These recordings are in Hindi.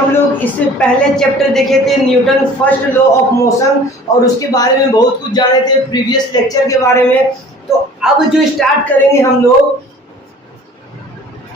हम लोग इससे पहले चैप्टर देखे थे Newton first law of motion और उसके बारे में बहुत कुछ जाने थे प्रीवियस लेक्चर के बारे में। तो अब जो स्टार्ट करेंगे हम लोग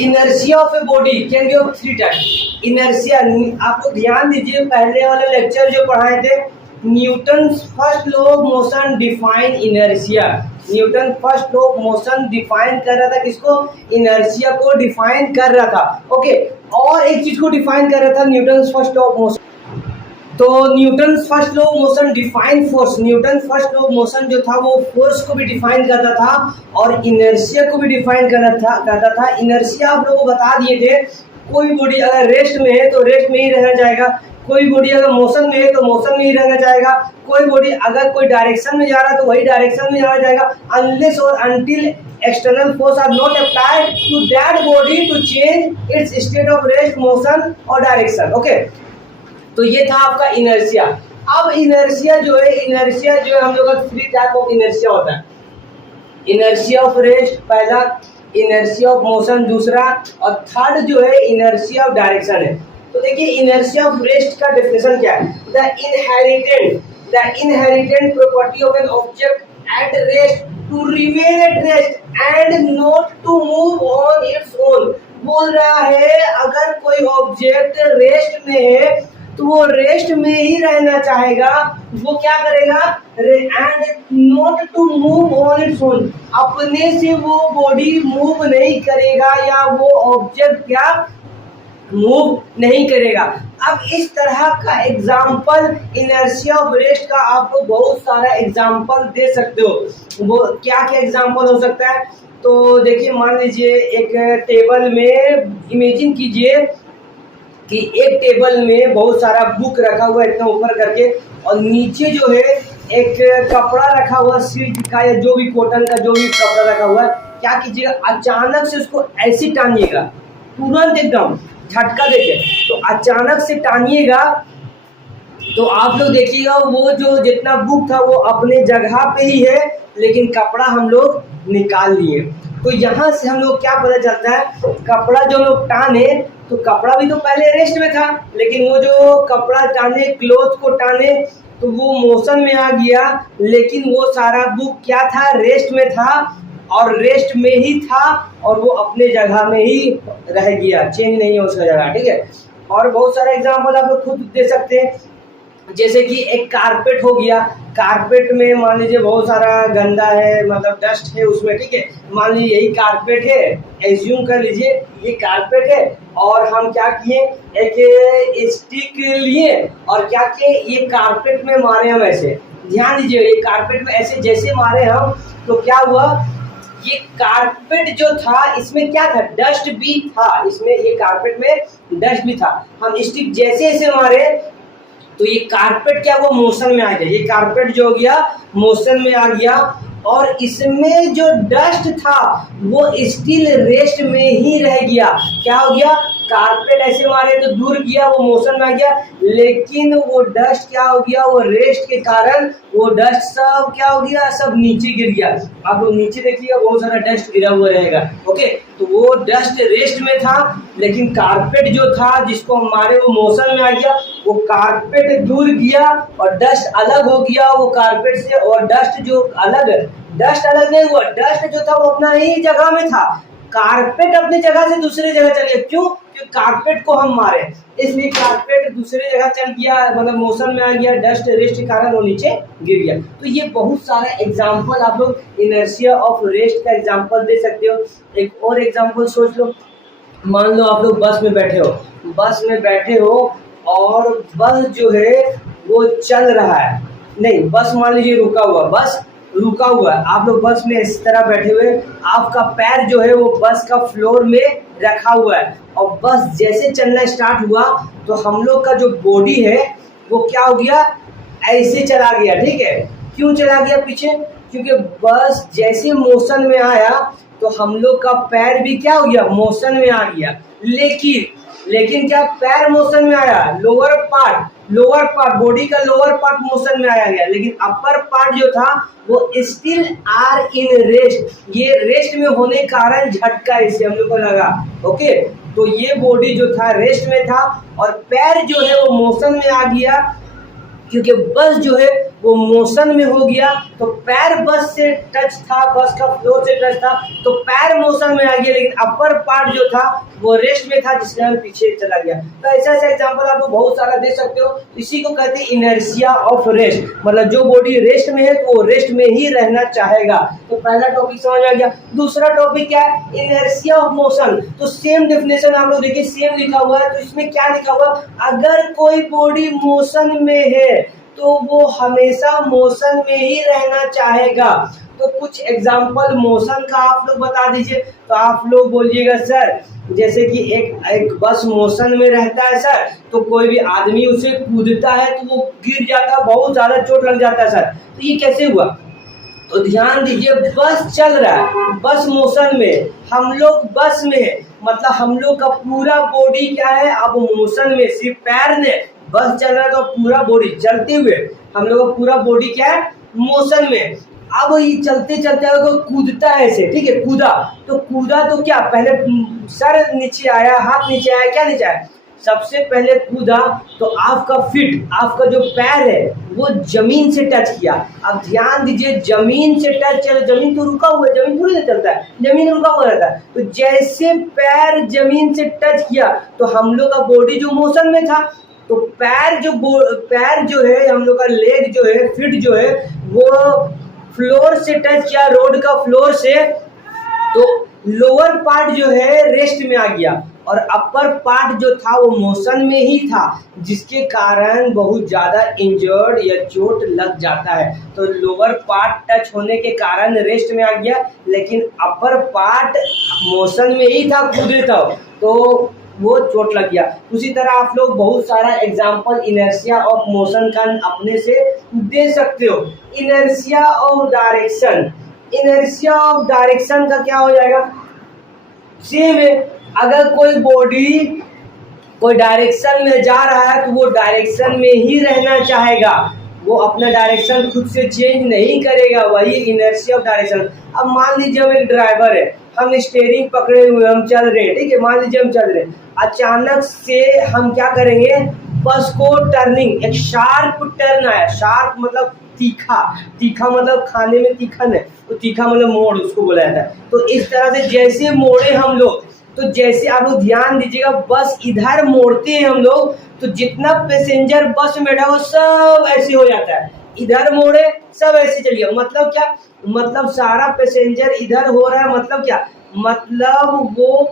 inertia of a body can be of three type. Inertia आप लोग ध्यान दीजिए, पहले वाले लेक्चर जो पढ़ाए थे Newton first law of motion define inertia. Newton first law of motion define कर रहा था किसको? इनर्शिया को डिफाइन कर रहा था। ओके, और एक चीज को डिफाइन कर रहा था Newton first law of motion. तो Newton first law of motion define force. Newton first law of motion जो था वो फोर्स को भी डिफाइन करता था और इनर्शिया को भी डिफाइन करता था। इनर्शिया आप लोगों को बता दिए थे, कोई बॉडी अगर रेस्ट में है तो रेस्ट में ही रहना चाहेगा, कोई बॉडी अगर मोशन में है तो मोशन में ही रहना चाहेगा, कोई बॉडी अगर कोई डायरेक्शन में जा रहा है तो वही डायरेक्शन में जाना चाहेगा, अनलेस और until external force are not applied to that body to change its state of rest, motion और डायरेक्शन। ओके, तो ये था आपका इनर्शिया। अब इनर्शिया जो है हम लोग का थ्री टाइप ऑफ इनर्शिया होता है। इनर्शिया ऑफ रेस्ट पहला, इनर्शिया ऑफ मोशन दूसरा, और थर्ड जो है इनर्शिया ऑफ डायरेक्शन है। तो देखिए इनर्शिया ऑफ रेस्ट का डेफिनेशन क्या है? The inherent property of an object at rest to remain at rest and not to move on its own. बोल रहा है अगर कोई ऑब्जेक्ट रेस्ट में है तो वो रेस्ट में ही रहना चाहेगा, वो क्या करेगा? And not to move on its own, अपने से वो बॉडी मूव नहीं करेगा या वो ऑब्जेक्ट क्या मूव नहीं करेगा। अब इस तरह का एग्जाम्पल इनर्शिया ऑफ रेस्ट का आप लोग बहुत सारा एग्जाम्पल दे सकते हो। वो क्या क्या एग्जाम्पल हो सकता है? तो देखिए मान लीजिए एक टेबल में इमेजिन कीजिए कि एक टेबल में बहुत सारा बुक रखा हुआ है इतना ऊपर करके, और नीचे जो है एक कपड़ा रखा हुआ सिल्क का या जो भी कॉटन का जो भी कपड़ा रखा हुआ है। क्या कीजिएगा? अचानक से उसको ऐसे टानिएगा, तुरंत एकदम झटका देके, तो अचानक से टानिएगा तो आप लोग देखिएगा वो जो जितना बुक था वो अपने जगह पे ही है, लेकिन कपड़ा हम लोग निकाल लिए। तो यहाँ से हम लोग क्या पता चलता है? कपड़ा जो लोग टाने तो कपड़ा भी तो पहले रेस्ट में था, लेकिन वो जो कपड़ा टाने, क्लोथ को टाने, तो वो मोशन में आ गया, लेकिन वो सारा बुक क्या था? रेस्ट में था और रेस्ट में ही था और वो अपने जगह में ही रह गया, चेंज नहीं है उसका जगह। ठीक है, और बहुत सारे एग्जाम्पल आप लोग खुद दे सकते हैं, जैसे कि एक कारपेट हो गया। कारपेट में मान लीजिए बहुत सारा गंदा है, मतलब डस्ट है उसमें। ठीक है, मान लीजिए यही कारपेट है, एज्यूम कर लीजिए ये कारपेट है, और हम क्या किए? एक स्टिक लिए और क्या किए? ये कारपेट में मारे हम ऐसे। ध्यान दीजिए, ये कारपेट में ऐसे जैसे मारे हम तो क्या हुआ? ये कारपेट जो था इसमें क्या था? डस्ट भी था, इसमें ये कारपेट में डस्ट भी था। हम स्टिक जैसे ऐसे मारे तो ये कारपेट क्या हुआ? मोशन में आ गया। ये कारपेट जो हो गया मोशन में आ गया, और इसमें जो डस्ट था वो स्टिल रेस्ट में ही रह गया। क्या हो गया? कारपेट ऐसे मारे तो दूर गया, वो मोशन में आ गया, लेकिन वो डस्ट क्या हो गया? वो रेस्ट के कारण वो डस्ट सब क्या हो गया? सब नीचे गिर गया। आप लोग नीचे देखिएगा बहुत सारा डस्ट गिरा हुआ रहेगा। ओके, तो वो डस्ट रेस्ट में था, लेकिन कारपेट जो था जिसको हम मारे वो मोशन में आ गया। वो कारपेट दूर गया और डस्ट अलग हो गया वो कारपेट से, और डस्ट अलग नहीं हुआ, डस्ट जो था वो अपना ही जगह में था। कारपेट अपनी जगह से दूसरी जगह चल गया। क्यों? क्योंकि कारपेट को हम मारे, इसलिए कारपेट दूसरी जगह चल गया, मतलब मोशन में आ गया, डस्ट रेस्ट के कारण वो नीचे गिर गया। तो ये बहुत सारा एग्जाम्पल आप लोग इनर्शिया ऑफ रेस्ट का एग्जाम्पल दे सकते हो। एक और एग्जाम्पल सोच लो, मान लो आप लोग बस में बैठे हो और बस जो है वो चल रहा है, नहीं बस मान लीजिए रुका हुआ है। आप लोग बस में इस तरह बैठे हुए, आपका पैर जो है वो बस का फ्लोर में रखा हुआ है, और बस जैसे चलना स्टार्ट हुआ तो हम लोग का जो बॉडी है वो क्या हो गया? ऐसे चला गया। ठीक है, क्यों चला गया पीछे? क्योंकि बस जैसे मोशन में आया तो हम लोग का पैर भी क्या हो गया? मोशन में आ गया। लेकिन क्या पैर मोशन में आया? लोअर लोअर पार्ट, बॉडी का लोअर पार्ट मोशन में आया गया, लेकिन अपर पार्ट जो था वो स्टिल आर इन रेस्ट। ये रेस्ट में होने के कारण झटका इसे हम लोग को लगा। ओके, तो ये बॉडी जो था रेस्ट में था और पैर जो है वो मोशन में आ गया, क्योंकि बस जो है वो मोशन में हो गया, तो पैर बस से टच था, बस का फ्लोर से टच था, तो पैर मोशन में आ गया, लेकिन अपर पार्ट जो था वो रेस्ट में था, जिसके कारण पीछे चला गया। तो ऐसा ऐसा एग्जांपल आप बहुत सारा दे सकते हो। इसी को कहते हैं इनर्शिया ऑफ रेस्ट, मतलब जो बॉडी रेस्ट में है तो वो रेस्ट में ही रहना चाहेगा। तो पहला टॉपिक समझ आ गया। दूसरा टॉपिक क्या है? Inertia of motion. तो सेम डेफिनेशन आप लोग देखिए, सेम लिखा हुआ है। तो इसमें क्या लिखा हुआ? अगर कोई बॉडी मोशन में है तो वो हमेशा मोशन में ही रहना चाहेगा। तो कुछ एग्जांपल मोशन का आप लोग बता दीजिए। तो आप लोग बोलिएगा सर, जैसे कि एक बस मोशन में रहता है सर, तो कोई भी आदमी उसे कूदता है तो वो गिर जाता है, बहुत ज्यादा चोट लग जाता है सर। तो ये कैसे हुआ? तो ध्यान दीजिए, बस चल रहा है, बस मोशन में, हम लोग बस में है, मतलब हम लोग का पूरा बॉडी क्या है अब मोशन में, सिर्फ पैर ने, बस चल रहा है तो पूरा बॉडी चलते हुए, हम लोग का पूरा बॉडी क्या है? मोशन में। अब ये चलते चलते अगर कूदता है ऐसे, ठीक है, कूदा तो क्या, पहले सर नीचे आया, हाथ नीचे आया, क्या नीचे आया? सबसे पहले कूदा तो आपका फीट, आपका जो पैर है वो जमीन से टच किया। अब ध्यान दीजिए, जमीन से टच चल, जमीन तो रुका हुआ है, जमीन थोड़ी ना चलता है, जमीन रुका हुआ रहता है। तो जैसे पैर जमीन से टच किया तो हम लोग का बॉडी जो मोशन में था, तो पैर जो है हम लोग का लेग जो है, फीट जो है वो फ्लोर से टच किया, रोड का फ्लोर से, तो लोअर पार्ट जो है रेस्ट में आ गया और अपर पार्ट जो था वो मोशन में ही था, जिसके कारण बहुत ज्यादा इंजर्ड या चोट लग जाता है। तो लोअर पार्ट टच होने के कारण रेस्ट में आ गया, लेकिन अपर पार्ट मोशन में ही था, कूदे था, तो वो चोट लग गया। उसी तरह आप लोग बहुत सारा एग्जांपल इनर्शिया ऑफ मोशन का अपने से दे सकते हो। Inertia of direction, inertia of direction का क्या हो जाएगा? सेम है, अगर कोई बॉडी कोई डायरेक्शन में जा रहा है तो वो डायरेक्शन में ही रहना चाहेगा, वो अपना डायरेक्शन खुद से चेंज नहीं करेगा, वही इनर्शिया ऑफ डायरेक्शन। अब मान लीजिए हम एक ड्राइवर है, हम स्टीयरिंग पकड़े हुए हम चल रहे हैं, ठीक है, मान लीजिए हम चल रहे हैं, अचानक से हम क्या करेंगे? बस को टर्निंग, एक शार्प टर्न आया, शार्प मतलब तीखा, तीखा मतलब खाने में तीखा नहीं, तो तीखा मतलब मोड़ उसको बोला जाता है। तो इस तरह से जैसे मोड़े हम लोग, तो जैसे आप लोग ध्यान दीजिएगा, बस इधर मोड़ते हैं हम लोग तो जितना पैसेंजर बस में बैठा वो सब ऐसे हो जाता है, इधर मोड़े सब ऐसे चलिए। मतलब क्या? मतलब सारा पैसेंजर इधर हो रहा है, मतलब क्या? मतलब वो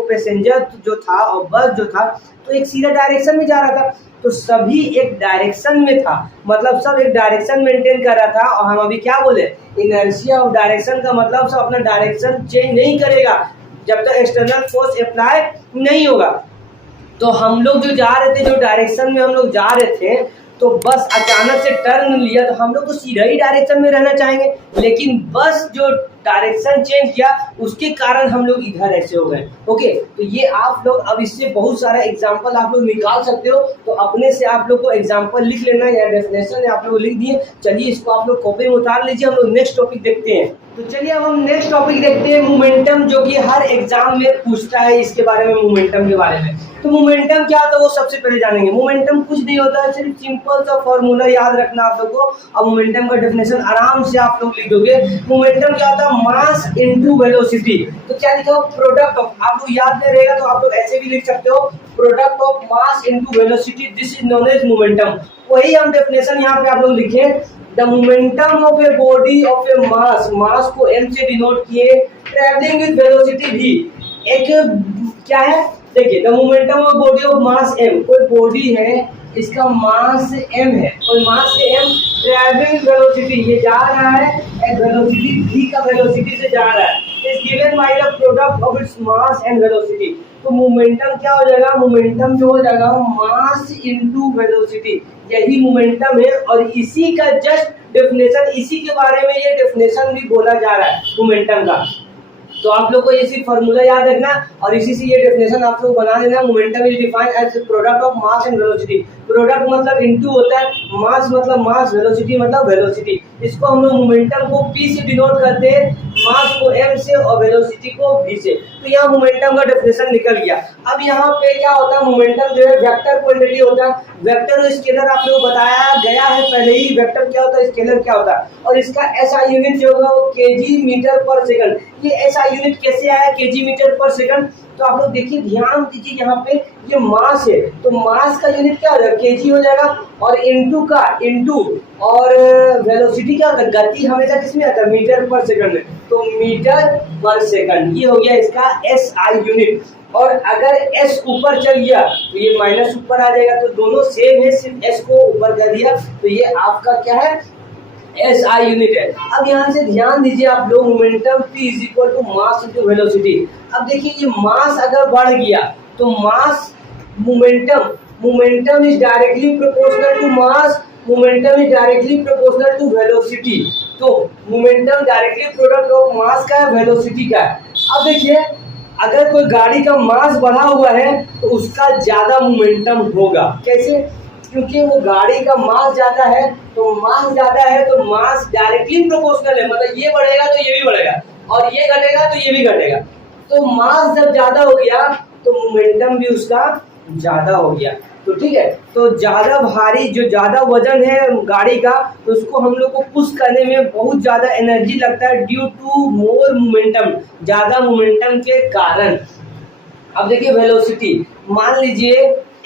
पैसेंजर जो था और बस जो था तो एक सीधा डायरेक्शन में जा रहा था, तो सभी एक डायरेक्शन में था, मतलब सब एक डायरेक्शन मेंटेन कर रहा था। और हम अभी क्या बोले? इनर्शिया ऑफ डायरेक्शन का मतलब सब अपना डायरेक्शन चेंज नहीं करेगा जब तक एक्सटर्नल फोर्स अप्लाई नहीं होगा। तो हम लोग जो जा रहे थे, जो डायरेक्शन में हम लोग जा रहे थे, तो बस अचानक से टर्न लिया तो हम लोग तो सीधा ही डायरेक्शन में रहना चाहेंगे, लेकिन बस जो डायरेक्शन चेंज किया उसके कारण हम लोग इधर ऐसे हो गए। ओके, तो ये आप लोग अब इससे बहुत सारा एग्जांपल आप लोग निकाल सकते हो। तो अपने से आप लोग को एग्जांपल लिख लेना या डेफिनेशन आप लोग लिख दिए। चलिए इसको आप लोग कॉपी में उतार लीजिए, हम लोग नेक्स्ट टॉपिक देखते हैं। तो चलिए अब हम नेक्स्ट टॉपिक देखते हैं, मोमेंटम, जो कि हर एग्जाम में पूछता है इसके बारे में, मोमेंटम के बारे में। तो मोमेंटम क्या होता है वो सबसे पहले जानेंगे। मोमेंटम कुछ नहीं होता है, सिर्फ सिंपल सा फॉर्मूला याद रखना आप लोग को। अब मोमेंटम का डेफिनेशन आराम से आप लोग लिख दोगे। मोमेंटम क्या होता है? मास इनटू वेलोसिटी। तो क्या लिखा हो? प्रोडक्ट ऑफ, आप लोग याद नहीं रहेगा तो आप लोग ऐसे भी लिख सकते हो, product of mass into velocity, this is known as momentum. वही हम डेफिनेशन यहाँ पे आप लोग लिखे, the momentum of a body of a mass, mass को m से डिनोट किए, ट्रैवलिंग विद वेलोसिटी v। एक क्या है? देखिए, the momentum of body of mass m, कोई बॉडी है इसका मास m है, कोई मास से m, ट्रैवलिंग वेलोसिटी, ये जा रहा है एक वेलोसिटी v का वेलोसिटी से जा रहा है, is given by the product of its mass and velocity. तो मोमेंटम क्या हो जाएगा? मोमेंटम जो हो जाएगा मास इनटू वेलोसिटी, यही मोमेंटम है। और इसी का जस्ट डेफिनेशन, इसी के बारे में ये डेफिनेशन भी बोला जा रहा है मोमेंटम का। तो आप लोग को ये सिर्फ फॉर्मूला याद रखना और इसी से ये डेफिनेशन आप लोग बना देना। Momentum is defined as product of mass and velocity. Product मतलब इनटू होता है, मास मतलब मास, वेलोसिटी मतलब वेलोसिटी। इसको हम लोग मोमेंटम को p से डिनोट करते हैं, मास को m से और वेलोसिटी को v से। तो यहाँ मोमेंटम का डेफिनेशन निकल गया। अब यहाँ पे क्या होता है, मोमेंटम जो है वेक्टर क्वांटिटी होता है। वेक्टर और स्केलर आप लोग बताया गया है पहले ही, वेक्टर क्या होता है, स्केलर क्या होता है। और इसका SI यूनिट जो होगा वो kg मीटर पर सेकंड। ये SI यूनिट कैसे आया kg मीटर पर सेकंड, तो आप लोग देखिए ध्यान दीजिए, यहाँ पे ये मास है तो मास का यूनिट क्या हो जाएगा, केजी हो जाएगा, और इनटू और वेलोसिटी क्या होता है, गति हमेशा किसमें आता है, मीटर पर सेकंड में, तो मीटर पर सेकंड। ये हो गया इसका SI यूनिट। और अगर S ऊपर चल गया तो ये माइनस ऊपर आ जाएगा, तो दोनों सेम है, सिर्फ S को ऊपर कर दिया तो ये आपका क्या है, SI यूनिट है। अब यहाँ से ध्यान दीजिए आप लोग, momentum P is equal to mass into velocity. अब देखिए ये मास अगर बढ़ गया तो mass momentum is directly proportional to mass, momentum is directly proportional to velocity. तो momentum directly product of mass का है, वेलोसिटी का है। अब देखिए अगर कोई गाड़ी का मास बढ़ा हुआ है तो उसका ज्यादा मोमेंटम होगा। कैसे, क्योंकि वो गाड़ी का मास ज्यादा है, तो मास ज्यादा है तो मास डायरेक्टली प्रोपोर्शनल है, मतलब ये बढ़ेगा तो ये भी बढ़ेगा और ये घटेगा तो ये भी घटेगा। तो मास जब ज्यादा हो गया तो मोमेंटम भी उसका ज्यादा हो गया। तो ठीक है, तो ज्यादा भारी जो ज्यादा वजन है गाड़ी का, तो उसको हम लोग को पुश करने में बहुत ज्यादा एनर्जी लगता है ड्यू टू मोर मोमेंटम, ज्यादा मोमेंटम के कारण। अब देखिए वेलोसिटी, मान लीजिए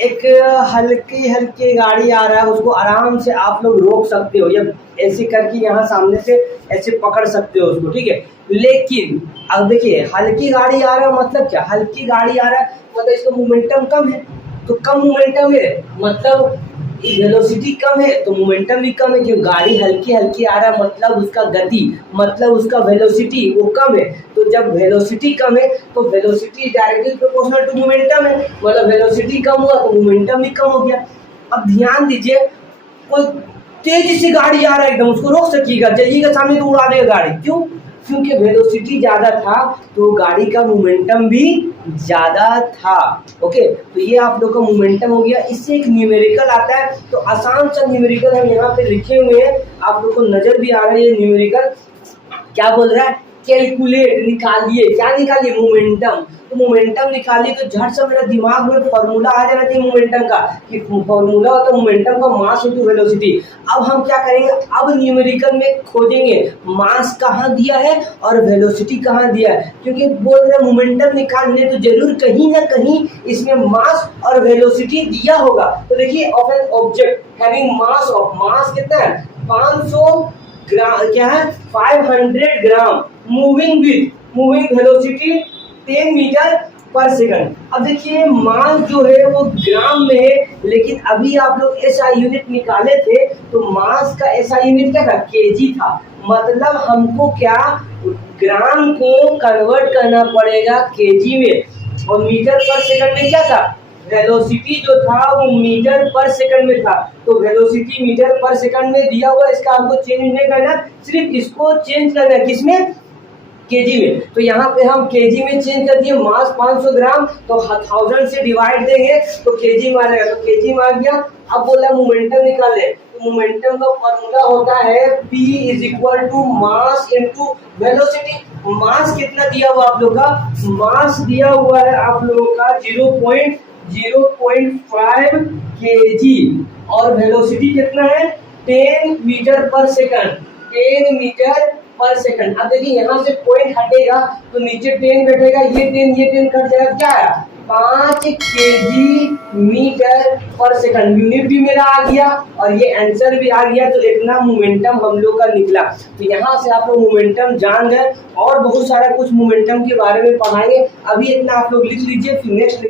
एक हल्की गाड़ी आ रहा है, उसको आराम से आप लोग रोक सकते हो, या ऐसे करके यहाँ सामने से ऐसे पकड़ सकते हो उसको, ठीक है। लेकिन अब देखिए हल्की गाड़ी आ रहा है मतलब क्या, हल्की गाड़ी आ रहा है मतलब इसका मोमेंटम कम है, तो कम मोमेंटम है मतलब वेलोसिटी कम है तो मोमेंटम भी कम है। क्यों, गाड़ी हल्की आ रहा है मतलब उसका गति, मतलब उसका वेलोसिटी वो कम है। तो जब वेलोसिटी कम है तो velocity directly proportional to momentum है, मतलब वेलोसिटी कम हुआ तो मोमेंटम भी कम हो गया। अब ध्यान दीजिए, कोई तेजी से गाड़ी आ रहा है एकदम, उसको रोक सकिएगा, जाइएगा सामने तो उड़ा देगा गाड़ी। क्यों, क्योंकि वेलोसिटी ज्यादा था तो गाड़ी का मोमेंटम भी ज्यादा था। ओके, तो ये आप लोग का मोमेंटम हो गया। इससे एक न्यूमेरिकल आता है, तो आसान सा न्यूमेरिकल हम यहाँ पे लिखे हुए हैं, आप लोग को नजर भी आ रहा है। ये न्यूमेरिकल क्या बोल रहा है, कैलकुलेट, निकालिए। क्या निकालिए, मोमेंटम। तो मोमेंटम निकालिए तो झट से मेरा दिमाग में फॉर्मूला आ जाना चाहिए मोमेंटम का, कि फॉर्मूला होता है मोमेंटम का मास इनटू वेलोसिटी। अब हम क्या करेंगे, अब न्यूमेरिकल में खोजेंगे मास कहाँ दिया है और वेलोसिटी कहाँ दिया है, क्योंकि बोल रहे मोमेंटम निकालने तो जरूर कहीं ना कहीं इसमें मास और वेलोसिटी दिया होगा। तो देखिए of an object having mass of, mass कितना है 500 ग्राम, क्या है 500 ग्राम, मूविंग वेलोसिटी 10 मीटर पर सेकंड। अब देखिए मास जो है वो ग्राम में है, लेकिन अभी आप लोग SI यूनिट निकाले थे तो मास का SI यूनिट क्या था, केजी था। मतलब हमको क्या ग्राम को कन्वर्ट करना पड़ेगा केजी में, और मीटर पर सेकंड में क्या था, वेलोसिटी जो था वो मीटर पर सेकंड में था। तो वेलोसिटी मीटर पर सेकंड में दिया हुआ, इसका हमको चेंज नहीं करना, सिर्फ इसको चेंज करना है किसमें, केजी में। तो यहाँ पे हम केजी में चेंज कर दिए, मास 500 ग्राम, तो 1000 से डिवाइड देंगे तो केजी में आ जाएगा, तो केजी में आ गया। अब बोला मोमेंटम निकाले, तो मोमेंटम का फॉर्मूला होता है P is equal to mass into velocity. Mass कितना दिया हुआ आप लोग का, मास दिया हुआ है आप लोगों का 0.5 केजी, और वेलोसिटी कितना है 10 मीटर पर सेकंड, 10 मीटर पर सेकंड। अब देखिए यहाँ से पॉइंट हटेगा तो नीचे 10 बैठेगा, ये 10 कट जाएगा, क्या है 5 केजी मीटर पर सेकंड। यूनिट भी मेरा आ गया और ये आंसर भी आ गया, तो इतना मोमेंटम हम लोग का निकला। तो यहाँ से आप लोग मोमेंटम जान गए, और बहुत सारा कुछ मोमेंटम के बारे में पढ़ाएंगे। अभी इतना आप लोग लिख लीजिए, फिर नेक्स्ट